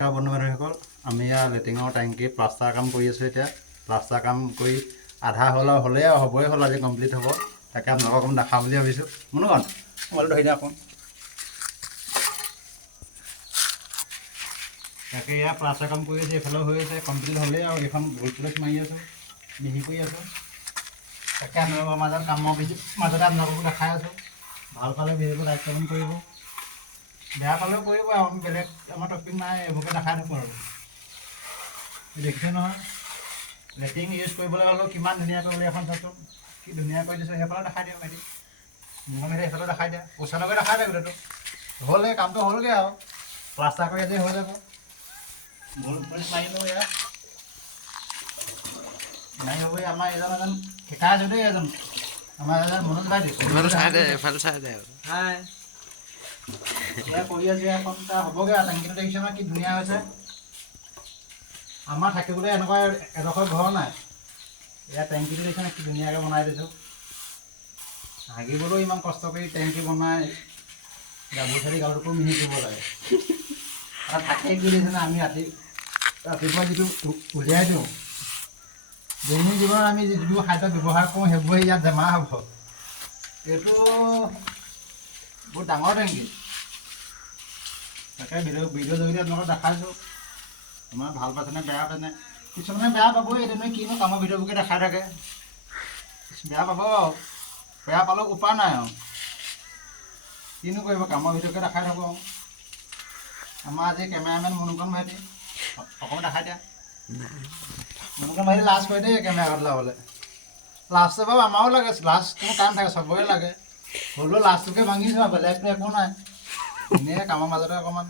বন্ধু বান্ধৱীসকল আমি লেট্ৰিনৰ টেংকি প্লাষ্টাৰ কাম কৰি আছোঁ। এতিয়া প্লাষ্টাৰ কাম কৰি আধা হ'ল আৰু হ'লেই আৰু হ'বই হ'ল, আজি কমপ্লিট হ'ব। তাকে আপোনালোকক অকণ দেখাম বুলি ভাবিছোঁ। মনোকান মোবাইলটো ধৰি দিয়া অকণ। তাকে এয়া প্লাষ্টাৰ কাম কৰি আছে, এইফালেও হৈ আছে, কমপ্লিট হ'লেই আৰু এইখন ভোল্টেজ মাৰি আছোঁ, মিহি কৰি আছোঁ। তাকে আপোনালোকৰ মাজত কামৰ মাজতে আপোনালোককো দেখাই আছোঁ। ভাল পালে ভিডিঅ'টো লাইক কমেণ্ট কৰিব, বেয়া পালেও কৰিব আৰু আমি বেলেগ আমাৰ টপিক নাই, এইবোৰকে দেখাই থাকোঁ আৰু। দেখিছে নহয় লেট্ৰিন ইউজ কৰিবলৈ হ'লেও কিমান ধুনীয়াকৈ বুলি এখন চাচোন, কি ধুনীয়া কৰি দিছোঁ। সেইফালে দেখাই দিওঁ মেলি মোৰ মেলি সেইফালে দেখাই দিয়া, ওচৰলৈকে দেখাই দিয়ে গোটেইটো। হ'লে কামটো হ'লগৈ আৰু প্লাষ্টাৰ কৰি আজি হৈ যাব। ভোল্টেজ মাৰিলোঁ ইয়াত নাই হ'ব। আমাৰ এজন শিকাই আছোঁ দেই, আমাৰ এজন মনোজ ভাই দিছোঁ। এয়া কৰি আছোঁ, এখন হ'বগৈ আৰু টেংকিটো দেখিছে নহয় কি ধুনীয়া হৈছে। আমাৰ থাকিবলৈ এনেকুৱা এডোখৰ ঘৰ নাই। এয়া টেংকিটো দেখিছে নহয় কি ধুনীয়াকৈ বনাই দিছোঁ। হাগিবলৈও ইমান কষ্ট কৰি টেংকি বনাই গাভৰু চাৰি গাভৰুকো মিহি কৰিব লাগে। আৰু থাকেই কি দিছে না, আমি ৰাতিপুৱা যিটো উলিয়াই দিওঁ, দৈনিক জীৱনত আমি যিবোৰ খাদ্য ব্যৱহাৰ কৰোঁ সেইবোৰে ইয়াত জমা হ'ব। এইটো বহুত ডাঙৰ টেংকি। তাকে ভিডিঅ' জৰিয়তে আপোনালোকক দেখাইছোঁ। তোমাৰ ভাল পাইছেনে বেয়া পাইছেনে, কিছুমানে বেয়া পাবই। এইটো কিনো কামৰ ভিডিঅ'বোৰকে দেখাই থাকে, বেয়া পাব আৰু। বেয়া পালেও উপায় নাই আৰু, কিনো কৰিব, কামৰ ভিডিঅ'কে দেখাই থাকোঁ আৰু। আমাৰ আজি কেমেৰামেন মনোকান ভাইটি অকণমান দেখাই দিয়া। মনোকান ভাইটি লাজ কৰে দেই কেমেৰা আগত ওলাবলৈ। লাজটো বাৰু আমাৰো লাগে, লাজ কোনো কাম থাকে, চবৰে লাগে। হ'লেও লাজটোকে ভাঙিছোঁ আৰু, বেলেগটো একো নাই। এনেই কামৰ মাজতে অকণমান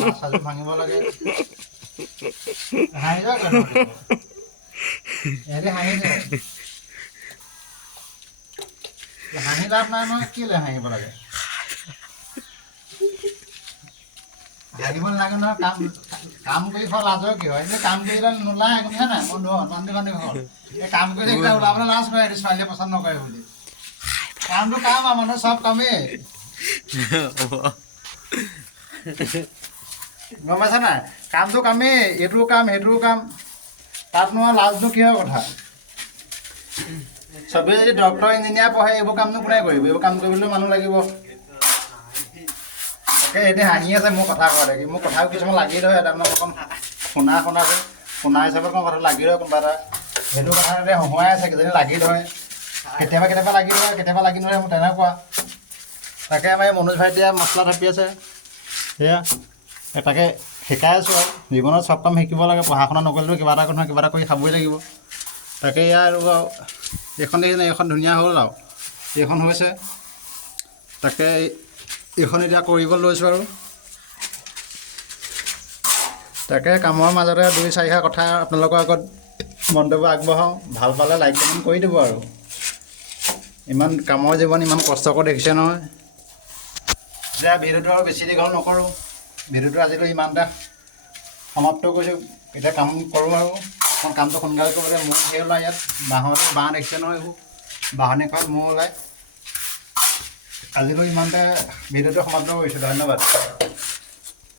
লাজ চাজো ভাঙিব লাগে। হাঁহি যাওক এহেঁতি হাঁহিছে, হাঁহি লাভ নাই নহয়, কেলৈ হাঁহিব লাগে? হাঁহিব নালাগে নহয়। কাম কৰি খোৱা লাজৰ কি হয়? এনেই কাম কৰিলে নোলায়, শুনিছা নাই বন্ধু বান্ধৱী ঘৰ। এই কাম কৰি থাকিলে ওলাবলৈ লাজ কৰে, ছোৱালীয়ে পচন্দ নকৰে বুলি। কামটো কাম আৰু, মানুহ চব কামেই গম পাইছা নাই? কামটো কামেই, এইটোও কাম সেইটোও কাম, তাতনো আৰু লাজনো কিহৰ কথা? চবেই যদি ডক্টৰ ইঞ্জিনিয়াৰ পঢ়ে, এইবোৰ কামনো কোনে কৰিব? এইবোৰ কাম কৰিবলৈও মানুহ লাগিব। তাকে এতিয়া হাঁহি আছে মোৰ কথা কোৱা দেখি। মোৰ কথাও কিছুমান লাগি ধৰে, তাৰমানে অকণ শুনা হিচাপত অকণ কথা লাগি ধৰে কোনোবা এটা। সেইটো কথাতে হহুৱাই আছে, কিজানি লাগি ধৰে। কেতিয়াবা লাগি ধৰে, কেতিয়াবা লাগি নধৰে, মোৰ তেনেকুৱা। তাকে আমাৰ এই মনোজ ভাইটিয়ে মছলা থাপি আছে। সেয়া তাকে শিকাই আছোঁ আৰু। জীৱনত চব কাম শিকিব লাগে, পঢ়া শুনা নকৰিলেও কিবা এটা নহয় কিবা এটা কৰি খাবই লাগিব। তাকে এয়া আৰু এইখন দেখিছে, এইখন ধুনীয়া হ'ল আৰু এইখন হৈছে। তাকে এইখন এতিয়া কৰিব লৈছোঁ আৰু। তাকে কামৰ মাজতে 2-4 কথা আপোনালোকৰ আগত মন্তব্য আগবঢ়াওঁ। ভাল পালে লাইক কমেণ্ট কৰি দিব আৰু। ইমান কামৰ জীৱন, ইমান কষ্ট কৰি দেখিছে নহয়। এতিয়া ভিডিঅ'টো আৰু বেছি দীঘল নকৰোঁ, ভিডিঅ'টো আজিলৈ ইমানটা সমাপ্ত কৰিছোঁ। এতিয়া কাম কৰোঁ আৰু কামটো সোনকালে কৰিবলৈ। মোৰ সেই ওলায় ইয়াত বাঁহ দেখিছে নহয়, এইবোৰ বাঁহনি খোৱাত মোৰ ওলায়। আজিলৈ ইমানতে ভিডিঅ'টো সমাপ্ত কৰিছোঁ। ধন্যবাদ।